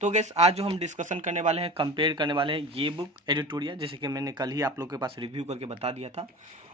तो गैस आज जो हम डिस्कशन करने वाले हैं, कंपेयर करने वाले हैं ये बुक एडिटोरियल, जैसे कि मैंने कल ही आप लोग के पास रिव्यू करके बता दिया था।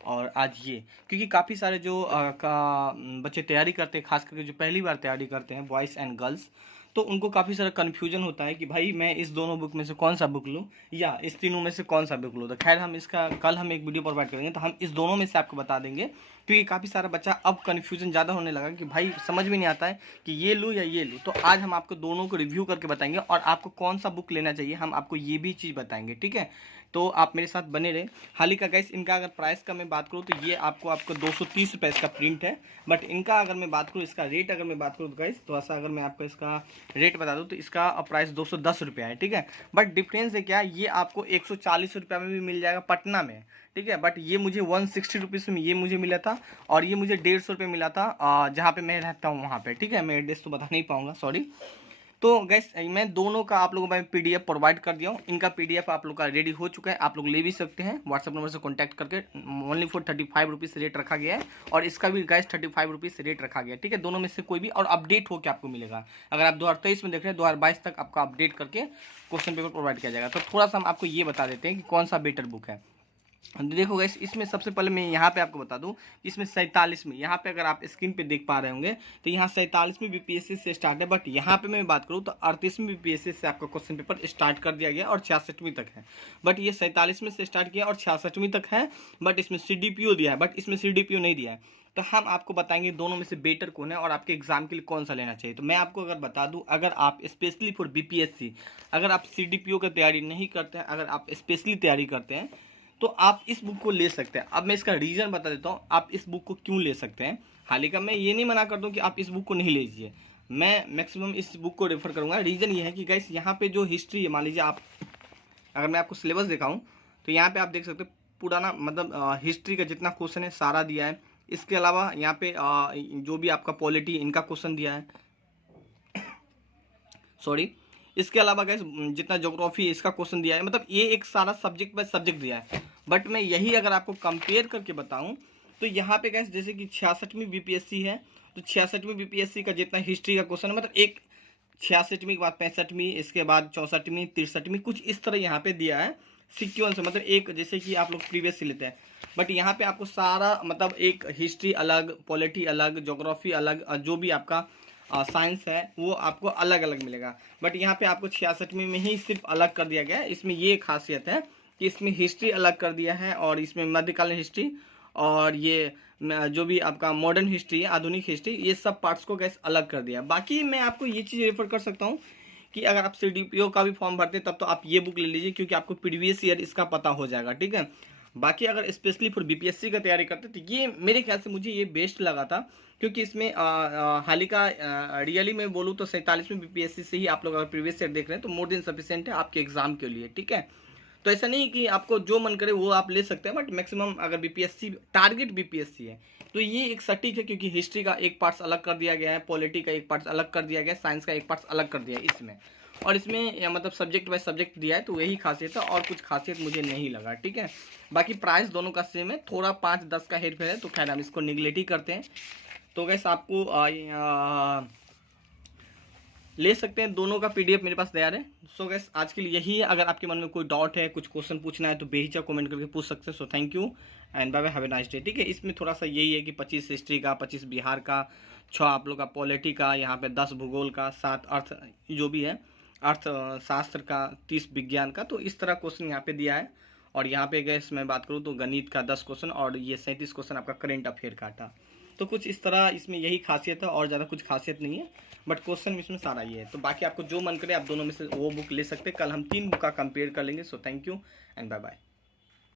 और आज ये क्योंकि काफ़ी सारे जो बच्चे तैयारी करते हैं, खास करके जो पहली बार तैयारी करते हैं बॉयज़ एंड गर्ल्स, तो उनको काफ़ी सारा कन्फ्यूजन होता है कि भाई मैं इस दोनों बुक में से कौन सा बुक लूँ या इस तीनों में से कौन सा बुक लूँ। तो खैर हम इसका कल हम एक वीडियो प्रोवाइड करेंगे, तो हम इस दोनों में से आपको बता देंगे, क्योंकि काफ़ी सारा बच्चा अब कन्फ्यूजन ज़्यादा होने लगा कि भाई समझ में नहीं आता है कि ये लूँ या ये लूँ। तो आज हम आपको दोनों को रिव्यू करके बताएंगे और आपको कौन सा बुक लेना चाहिए हम आपको ये भी चीज़ बताएंगे, ठीक है। तो आप मेरे साथ बने रहें। हाल ही का गैस इनका अगर प्राइस का मैं बात करूँ तो ये आपको 230 रुपये इसका प्रिंट है। बट इनका अगर मैं बात करूँ, इसका रेट अगर मैं बात करूँ तो गैस तो ऐसा अगर मैं आपको इसका रेट बता दूँ तो इसका प्राइस 210 रुपया है, ठीक है। बट डिफरेंस है क्या, ये आपको 140 रुपये में भी मिल जाएगा पटना में, ठीक है। बट ये मुझे 160 रुपीज़ में ये मुझे मिला था और ये मुझे 150 रुपये मिला था जहाँ पे मैं रहता हूँ वहाँ पे, ठीक है। मैं एड्रेस तो बता नहीं पाऊँगा, सॉरी। तो गैस मैं दोनों का आप लोगों को मैं पीडीएफ प्रोवाइड कर दिया हूँ। इनका पीडीएफ आप लोग का रेडी हो चुका है, आप लोग ले भी सकते हैं व्हाट्सएप नंबर से कॉन्टैक्ट करके। ओनली फॉर 35 रुपीज़ रेट रखा गया है और इसका भी गैस 35 रुपीज़ रेट रखा गया है, ठीक है। दोनों में से कोई भी और अपडेट होकर आपको मिलेगा। अगर आप 2023 में देख रहे हैं 2022 तक आपको अपडेट करके क्वेश्चन पेपर प्रोवाइड किया जाएगा। तो थोड़ा सा हम आपको ये बता देते हैं कि कौन सा बेटर बुक है। देखो गाइस, इसमें सबसे पहले मैं यहाँ पे आपको बता दूं कि इसमें 47 में, यहाँ पे अगर आप स्क्रीन पे देख पा रहे होंगे तो यहाँ 47वीं बीपीएससी से स्टार्ट है। बट यहाँ पे मैं बात करूँ तो 38वीं बीपीएससी से आपका क्वेश्चन पेपर स्टार्ट कर दिया गया और 66वीं तक है। बट ये 47 से स्टार्ट किया और 66वीं तक है। बट इसमें CDPO दिया है, बट इसमें CDPO नहीं दिया है। तो हम आपको बताएंगे दोनों में से बेटर कौन है और आपके एग्जाम के लिए कौन सा लेना चाहिए। तो मैं आपको अगर बता दूं, अगर आप स्पेशली फॉर बीपीएससी, अगर आप CDPO की तैयारी नहीं करते हैं, अगर आप स्पेशली तैयारी करते हैं तो आप इस बुक को ले सकते हैं। अब मैं इसका रीज़न बता देता हूँ आप इस बुक को क्यों ले सकते हैं। हाल ही का मैं ये नहीं मना करता हूँ कि आप इस बुक को नहीं लीजिए, मैं मैक्सिमम इस बुक को रेफर करूँगा। रीज़न ये है कि गाइस यहाँ पे जो हिस्ट्री है, मान लीजिए आप, अगर मैं आपको सिलेबस दिखाऊँ तो यहाँ पे आप देख सकते हैं पुराना मतलब हिस्ट्री का जितना क्वेश्चन है सारा दिया है। इसके अलावा यहाँ पे जो भी आपका पॉलिटी इनका क्वेश्चन दिया है, सॉरी। इसके अलावा गैस जितना ज्योग्राफी इसका क्वेश्चन दिया है, मतलब ये एक सारा सब्जेक्ट बाय सब्जेक्ट दिया है। बट मैं यही अगर आपको कंपेयर करके बताऊं तो यहाँ पे गैस जैसे कि 66वीं बीपीएससी है तो 66वीं बीपीएससी का जितना हिस्ट्री का क्वेश्चन है, मतलब एक 66वीं के बाद 65वीं, इसके बाद 64वीं, 63वीं, कुछ इस तरह यहाँ पे दिया है सिक्वेंस, मतलब एक जैसे कि आप लोग प्रीवियस से लेते हैं। बट यहाँ पे आपको सारा मतलब एक हिस्ट्री अलग, पॉलिटी अलग, ज्योग्राफी अलग, जो भी आपका साइंस है वो आपको अलग अलग मिलेगा। बट यहाँ पे आपको 66वीं में ही सिर्फ अलग कर दिया गया है। इसमें ये खासियत है कि इसमें हिस्ट्री अलग कर दिया है और इसमें मध्यकालीन हिस्ट्री और ये जो भी आपका मॉडर्न हिस्ट्री है, आधुनिक हिस्ट्री, ये सब पार्ट्स को गैस अलग कर दिया। बाकी मैं आपको ये चीज़ रेफर कर सकता हूँ कि अगर आप CDPO का भी फॉर्म भरते हैं तब तो आप ये बुक ले लीजिए, क्योंकि आपको प्रीवियस ईयर इसका पता हो जाएगा, ठीक है। बाकी अगर स्पेशली फॉर बीपीएससी का तैयारी करते तो ये मेरे ख्याल से मुझे ये बेस्ट लगा था, क्योंकि इसमें हाल ही का रियली में बोलूँ तो 47वीं बीपीएससी से ही आप लोग अगर प्रीवियस ईयर देख रहे हैं तो मोर देन सफिशिएंट है आपके एग्जाम के लिए, ठीक है। तो ऐसा नहीं कि आपको जो मन करे वो आप ले सकते हैं, बट मैक्सिमम अगर बीपीएससी टारगेट बीपीएससी है तो ये एक सटीक है, क्योंकि हिस्ट्री का एक पार्ट्स अलग कर दिया गया है, पॉलिटी का एक पार्ट्स अलग कर दिया गया है, साइंस का एक पार्ट्स अलग कर दिया है इसमें, और इसमें मतलब सब्जेक्ट बाय सब्जेक्ट दिया है। तो यही खासियत है और कुछ खासियत मुझे नहीं लगा, ठीक है। बाकी प्राइस दोनों का सेम है, थोड़ा 5-10 का हेर फेर है, तो खैर हम इसको निगलेक्ट ही करते हैं। तो गैस आपको ले सकते हैं, दोनों का पीडीएफ मेरे पास तैयार है। सो गैस आज के लिए यही है। अगर आपके मन में कोई डाउट है, कुछ क्वेश्चन पूछना है तो बेहिचक कमेंट करके पूछ सकते हैं। So thank you and bye bye, have a nice day, ठीक है। इसमें थोड़ा सा यही है कि 25 हिस्ट्री का, 25 बिहार का, 6 आप लोग का पॉलिटी का, यहाँ पे 10 भूगोल का, 7 अर्थ जो भी है अर्थशास्त्र का, 30 विज्ञान का, तो इस तरह क्वेश्चन यहाँ पे दिया है। और यहाँ पे गैस मैं बात करूँ तो गणित का 10 क्वेश्चन और ये 37 क्वेश्चन आपका करेंट अफेयर का था। तो कुछ इस तरह इसमें यही खासियत है और ज़्यादा कुछ खासियत नहीं है, बट क्वेश्चन इसमें सारा ये है। तो बाकी आपको जो मन करे आप दोनों में से वो बुक ले सकते हैं। कल हम 3 बुक का कंपेयर कर लेंगे। So thank you and bye bye.